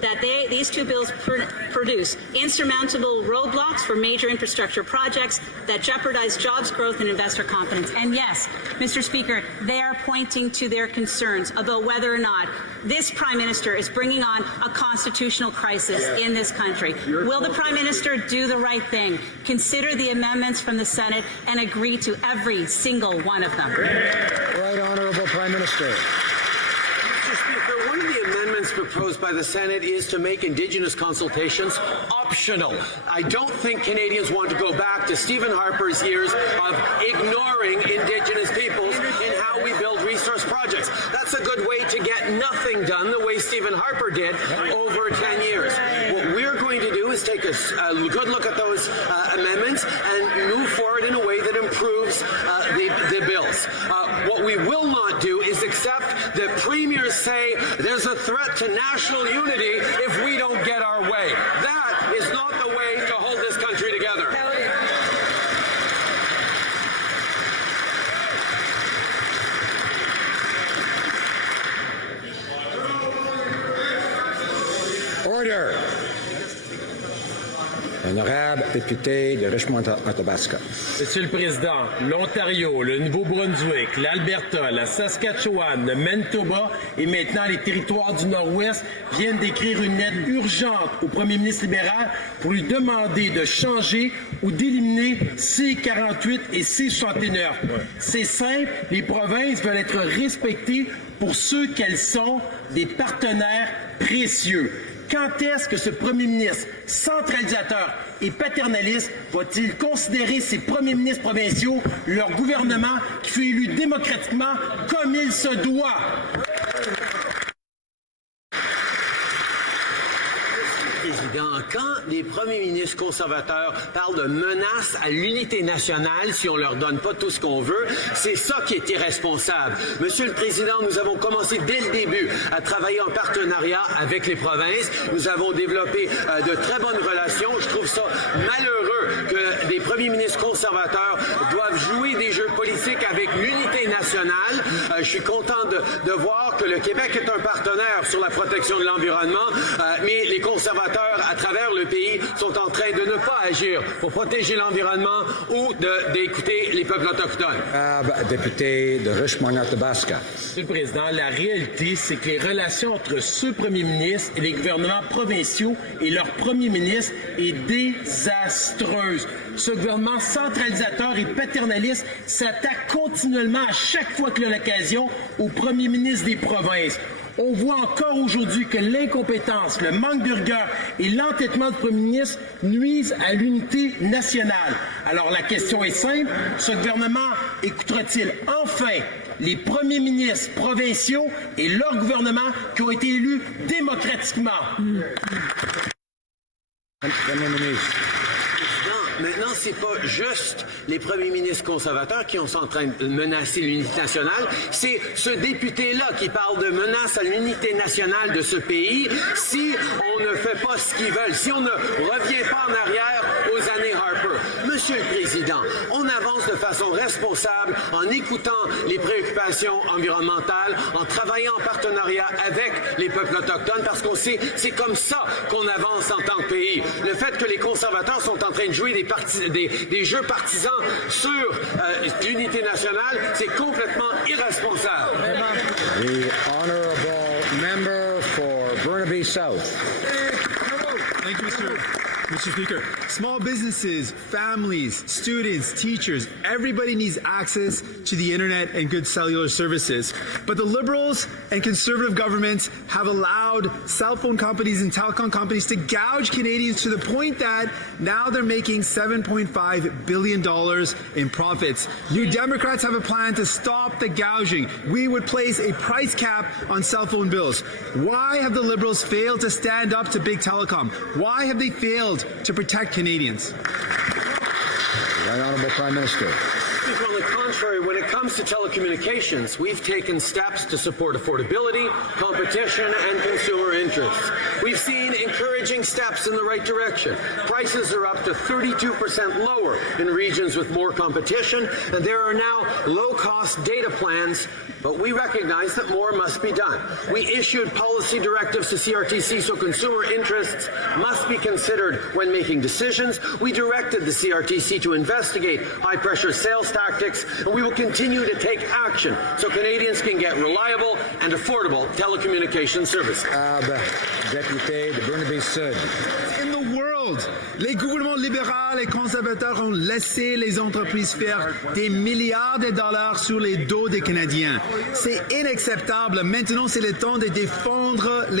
that these two bills produce insurmountable roadblocks for major infrastructure projects that jeopardize jobs, growth, and investor confidence. And yes, Mr. Speaker, they are pointing to their concerns about whether or not this Prime Minister is bringing on a constitutional crisis in this country. Will the Prime Minister do the right thing, consider the amendments from the Senate, and agree to every single one of them? Right Honourable Prime Minister. Mr. Speaker, one of the amendments proposed by the Senate is to make Indigenous consultations optional. I don't think Canadians want to go back to Stephen Harper's years of ignoring Indigenous peoples in how we build resource projects. That's a good way to get nothing done, the way Stephen Harper did over 10 years. What we're going to do is take a good look at those amendments and move forward in a way that improves the bills. What we will not do is accept that premiers say there's a threat to national unity if we don't get our way. That is not the way to hold this country together. Order. Honorable député de Richmond-Athabasca. Monsieur le Président, l'Ontario, le Nouveau-Brunswick, l'Alberta, la Saskatchewan, le Manitoba et maintenant les territoires du Nord-Ouest viennent d'écrire une lettre urgente au premier ministre libéral pour lui demander de changer ou d'éliminer C-48 et C-69. C'est simple, les provinces veulent être respectées pour ceux qu'elles sont, des partenaires précieux. Quand est-ce que ce premier ministre centralisateur et paternaliste va-t-il considérer ses premiers ministres provinciaux, leur gouvernement qui fut élu démocratiquement comme il se doit? Président, quand les premiers ministres conservateurs parlent de menaces à l'unité nationale si on leur donne pas tout ce qu'on veut, c'est ça qui est irresponsable. Monsieur le Président, nous avons commencé dès le début à travailler en partenariat avec les provinces. Nous avons développé de très bonnes relations. Je trouve ça malheureux que des premiers ministres conservateurs doivent jouer des jeux politiques avec l'unité nationale. Je suis content de voir que le Québec est un partenaire sur la protection de l'environnement, mais les conservateurs à travers le pays sont en train de ne pas agir pour protéger l'environnement ou d'écouter les peuples autochtones. Député de Richmond-Athabasca. Monsieur le Président, la réalité, c'est que les relations entre ce premier ministre et les gouvernements provinciaux et leur premier ministre est désastreuse. Ce gouvernement centralisateur et paternaliste s'attaque continuellement à chaque fois qu'il a l'occasion au premier ministre des provinces. On voit encore aujourd'hui que l'incompétence, le manque de rigueur et l'entêtement du premier ministre nuisent à l'unité nationale. Alors la question est simple, ce gouvernement écoutera-t-il enfin les premiers ministres provinciaux et leur gouvernement qui ont été élus démocratiquement? Maintenant, c'est pas juste les premiers ministres conservateurs qui sont en train de menacer l'unité nationale, c'est ce député-là qui parle de menace à l'unité nationale de ce pays si on ne fait pas ce qu'ils veulent, si on ne revient pas en arrière aux années Harper. Monsieur le Président, on avance de façon responsable en écoutant les préoccupations environnementales, en travaillant en partenariat avec les peuples autochtones, parce qu'on sait c'est comme ça qu'on avance en tant que pays. Le fait que les conservateurs sont en train de jouer des jeux partisans sur l'unité nationale, c'est complètement irresponsable. The honourable member for Burnaby South. Thank you, Mr. Speaker. Small businesses, families, students, teachers, everybody needs access to the internet and good cellular services. But the Liberals and Conservative governments have allowed cell phone companies and telecom companies to gouge Canadians to the point that now they're making $7.5 billion in profits. New Democrats have a plan to stop the gouging. We would place a price cap on cell phone bills. Why have the Liberals failed to stand up to big telecom? Why have they failed to protect Canadians? Right Honourable Prime Minister. On the contrary, when it comes to telecommunications, we've taken steps to support affordability, competition, and consumer interests. We've seen encouraging steps in the right direction. Prices are up to 32% lower in regions with more competition, and there are now low-cost data plans, but we recognize that more must be done. We issued policy directives to CRTC so consumer interests must be considered when making decisions. We directed the CRTC to investigate high-pressure sales tactics, and we will continue to take action so Canadians can get reliable and affordable telecommunications services. Député de Burnaby Sud. In the world, les gouvernements libéraux et conservateurs ont laissé les entreprises faire des milliards de dollars sur les dos des Canadiens. C'est inacceptable. Maintenant, c'est le temps de défendre les